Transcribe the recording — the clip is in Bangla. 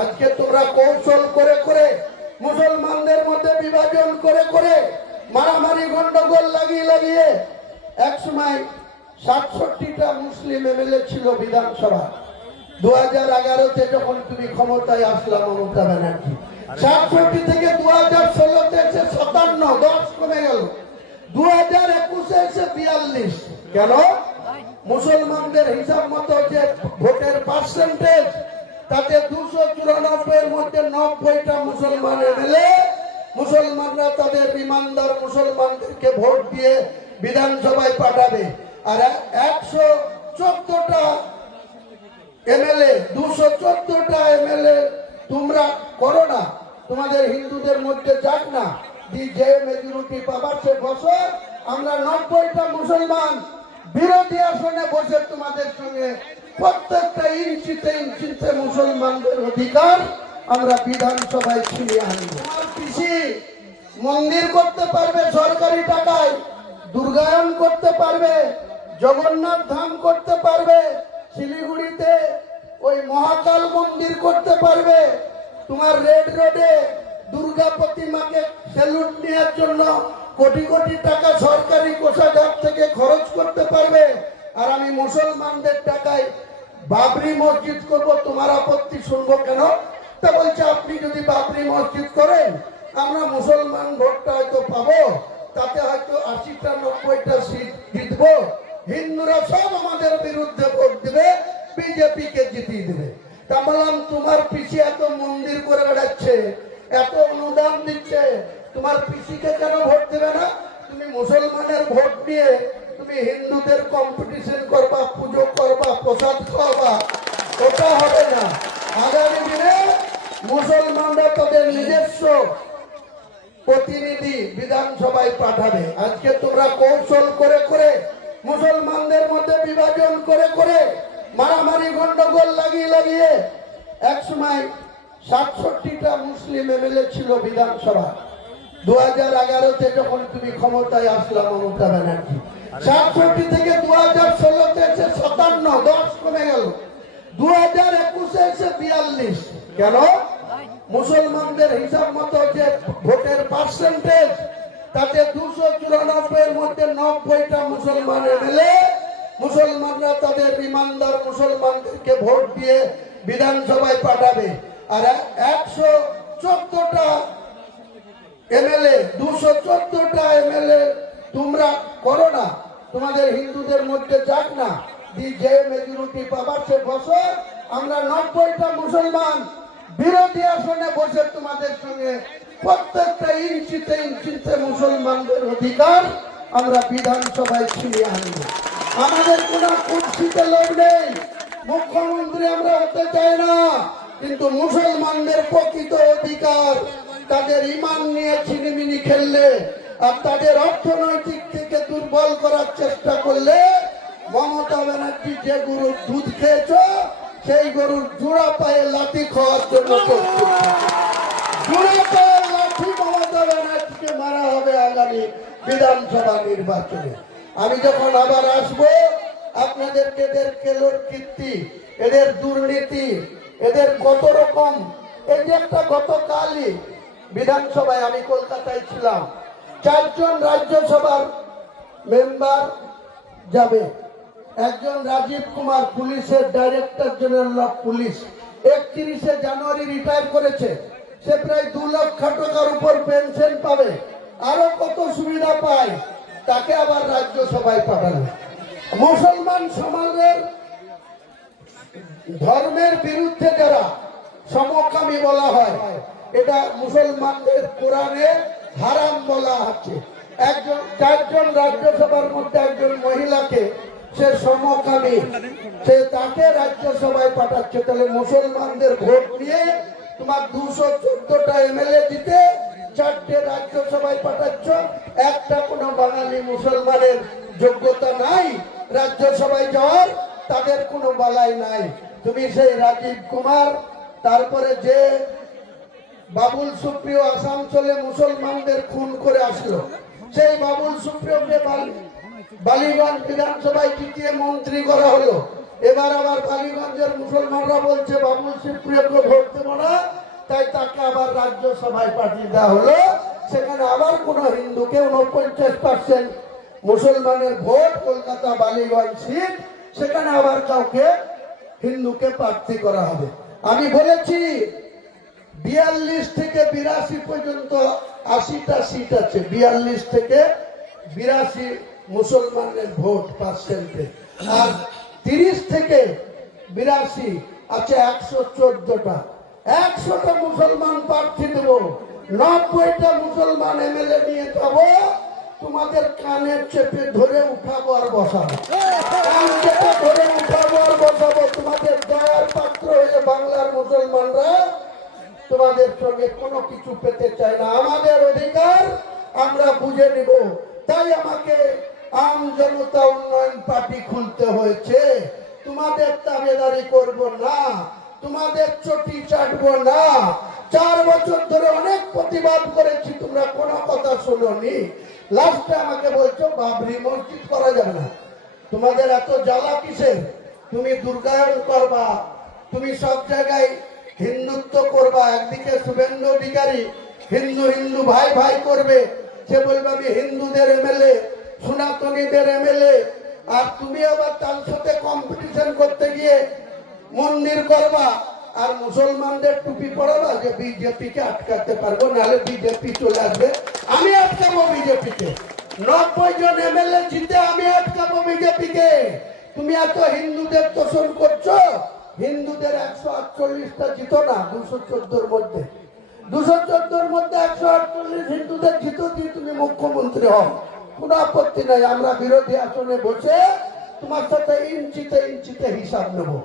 আজকে তোমরা কৌশল করে করে মুসলমানদের মধ্যে বিভাজন করে করে মারামারি গন্ডগোল লাগিয়ে লাগিয়ে একসময় ৬৭টা মুসলিম এমএলএ ছিল বিধানসভা। 2011-তে যখন তুমি ক্ষমতায় আসলা মমতা ব্যানার্জি, ৬৭ থেকে 2016-তে এসে ৫৭, 10 কমে গেল। 2021-এ এসে ৪২। কেন? মুসলমানদের হিসাব মতো যে ভোটের পার্সেন্টেজ, তাতে 294-এর মধ্যে 90টা মুসলমান এমএলএ। মুসলমানরা তাদের ইমানদার মুসলমানদেরকে ভোট দিয়ে বিধানসভায় পাঠাবে। আর 114টা এমএলএ, 214টা এমএলএ তোমরা করো না, তোমাদের হিন্দুদের মধ্যে যাক না, যে মেজরিটি পাবার সে বছর আমরা 90টা মুসলমান বিরোধী আসনে বসে তোমাদের সঙ্গে প্রত্যেকটা ইঞ্চিতে ইঞ্চিতে মুসলমানদের অধিকার আমরা বিধানসভায় ছিনিয়ে আনবো। আমার পিসি মন্দির করতে পারবে সরকারি টাকায়, দুর্গায়ন করতে পারবে, জগন্নাথ ধাম করতে পারবে, শিলিগুড়িতে ওই মহাকাল মন্দির করতে পারবে, তোমার রেড রোডে দুর্গা প্রতিমাকে সেলুট নেওয়ার জন্য কোটি কোটি টাকা সরকারি কোষাগার থেকে খরচ করতে পারবে। আর আমি মুসলমানদের টাকায় বাবরি মসজিদ করব, তোমার আপত্তি শুনবো কেন? তা বলছে আপনি যদি বাবরি মসজিদ করেন আমরা মুসলমান ভোটটা হয়তো পাবো, তাতে হয়তো 80টা 90টা সিট জিতবো, হিন্দুরা সব আমাদের বিরুদ্ধে ভোট দিবে, বিজেপি কে জিতিয়ে দিবে। তা বললাম তোমার পিসি এত মন্দির করে বেড়াচ্ছে, এত অনুদান দিচ্ছে, তোমার পিসিকে কেন ভোট দেবে না? তুমি মুসলমানের ভোট নিয়ে তুমি হিন্দুদের কম্পিটিশন করবা, পুজো করবা, প্রসাদ খাওয়াবা, ওটা হবে না। আগামী দিনে মুসলমানরা তাদের নিজস্ব প্রতিনিধি বিধানসভায় পাঠাবে। আজকে তোমরা কৌশল করে করে মুসলমানদের মধ্যে বিভাজন করে করে মারামারি গন্ডগোল লাগিয়ে লাগিয়ে একসময় ৬৭টা মুসলিম এমএলএ ছিল বিধানসভা। 2011-তে যখন তুমি ক্ষমতায় আসলা মমতা ব্যানার্জি, ৬৭ থেকে 2016-তে এসে ৫৭, 10 কমে গেল। 2021-এ এসে ৪২। কেন? মুসলমানদের হিসাব মতো যে ভোটের পার্সেন্টেজ, তাতে 294-এর মধ্যে 90টা মুসলমান এমএলএ। মুসলমানরা তাদের ইমানদার মুসলমানদেরকে ভোট দিয়ে বিধানসভায় পাঠাবে। আর 114টা এমএলএ, 214টা এমএলএ তোমরা করো না, তোমাদের হিন্দুদের মধ্যে যাক না, যে মেজরিটি পাবার সে বছর আমরা 90টা মুসলমান বিরোধী আসনে বসে তোমাদের সঙ্গে প্রত্যেকটা ইঞ্চিতে ইঞ্চিতে মুসলমানদের অধিকার আমরা বিধানসভায় ছিনিয়ে আনবো। আমাদের কোন কুর্সিতে লোভ নেই, মুখ্যমন্ত্রী আমরা হতে চাই না, কিন্তু মুসলমানদের প্রকৃত অধিকার তাদের ইমান নিয়ে ছিনিমিনি খেললে আর তাদের অর্থনৈতিক থেকে দুর্বল করার চেষ্টা করলে মমতা ব্যানার্জি যে গরুর দুধ খেয়েছ সেই গরুর জোড়া পায়ে লাঠি খাওয়ার জন্য জোড়া পায়ে লাঠি মমতা ব্যানার্জিকে মারা হবে আগামী বিধানসভা নির্বাচনে। আমি যখন আবার আসবো আপনাদেরকে এদের কেলোর কীর্তি, এদের দুর্নীতি, এদের কত রকম, এই যে একটা গতকালই বিধানসভায় আমি কলকাতায় ছিলাম, 4 জন রাজ্যসভার মেম্বার যাবে। একজন রাজীব কুমার, পুলিশের ডাইরেক্টর জেনারেল অফ পুলিশ, 31শে জানুয়ারি রিটায়ার করেছে, সে প্রায় 2 লক্ষ টাকার উপর পেনশন পাবে, আরো কত সুবিধা পায়, তাকে আবার রাজ্যসভায় পাঠানো। মুসলমান সমাজের ধর্মের বিরুদ্ধে যারা সমকামী বলা হয়, এটা মুসলমানদের কোরআনে হারাম বলা আছে। 4 জন রাজ্যসভার মধ্যে একজন মহিলাকে সে সমকামী, সে তাকে রাজ্যসভায় পাঠাচ্ছে। তাহলে মুসলমানদের ভোট নিয়ে তোমার 214টা এমএলএ দিতে 4টে রাজ্যসভায় পাঠাচ্ছ, একটা কোনো বাঙালি মুসলমানের যোগ্যতা নাই রাজ্যসভায় যাওয়ার, তাদের কোনো বালাই নাই। তুমি সেই রাজীব কুমার, তারপরে যে বাবুল সুপ্রিয় আসানসোলে মুসলমানদের খুন করে আসলো, সেই বাবুল সুপ্রিয়কে বালিগঞ্জ বিধানসভায় জিতিয়ে মন্ত্রী করা হলো। এবার আবার বালিগঞ্জের মুসলমানরা বলছে বাবুল সুপ্রিয়কে ভোট দেবো না, তাকে আবার রাজ্যসভায় পাঠিয়ে দেওয়া হলো। সেখানে আবার কোন হিন্দুকে 49% মুসলমানের ভোট, কলকাতা বালিগঞ্জ সিট, সেখানে আবার কাউকে হিন্দুকে প্রার্থী করা হবে। আমি বলেছি 42 থেকে 82 পর্যন্ত 80টা সিট আছে, 42 থেকে 82 মুসলমানের ভোট পার্সেন্টে, আর 30 থেকে 82 আছে 114টা। 100টা মুসলমান প্রার্থী দেব, 90টা মুসলমান এমএলএ নিয়ে যাব, তোমাদের কানে চেপে ধরে উঠাবো আর বসাবো, কান চেপে ধরে উঠাবো আর বসাবো। তোমাদের দয়ার পাত্র হয়ে বাংলার মুসলমানরা তোমাদের সঙ্গে কোনো কিছু পেতে চায় না। আমাদের অধিকার আমরা বুঝে নিব। তাই আমাকে আম জনতা উন্নয়ন পার্টি খুলতে হয়েছে। তোমাদের তাবেদারি করব না, তোমাদের চটি চাটবো না। 4 বছর ধরে অনেক প্রতিবাদ করেছি, তোমরা কোনো কথা শোনোনি। লাস্টে আমাকে বলছো বাবরি মসজিদ করা যাবে না। তোমাদের এত জ্বালা কিসের? তুমি দুর্গায়ন করবা, তুমি সব জায়গায় হিন্দুত্ব করবা। একদিকে শুভেন্দু অধিকারী হিন্দু হিন্দু ভাই ভাই করবে, সে বলবে আমি হিন্দুদের এমএলএ, সনাতনীদের এমএলএ। আর তুমি আবার তার সাথে কম্পিটিশন করতে গিয়ে মন্দির করবা আর মুসলমানদের টুপি পড়াবা যে বিজেপিকে আটকাতে পারবো, নাহলে বিজেপি চলে আসবে। আমি আটকাবো বিজেপিকে, 90 জন এমএলএ জিতে আমি আটকাবো বিজেপিকে। তুমি এত হিন্দুদের তোষণ করছো। হিন্দুদের 148টা জিতো না, 214 মধ্যে 214 মধ্যে 148 হিন্দুদের জিতো দিয়ে তুমি মুখ্যমন্ত্রী হও, কোনো আপত্তি নাই। আমরা বিরোধী আসনে বসে তোমার সাথে ইঞ্চিতে ইঞ্চিতে হিসাব নেবো।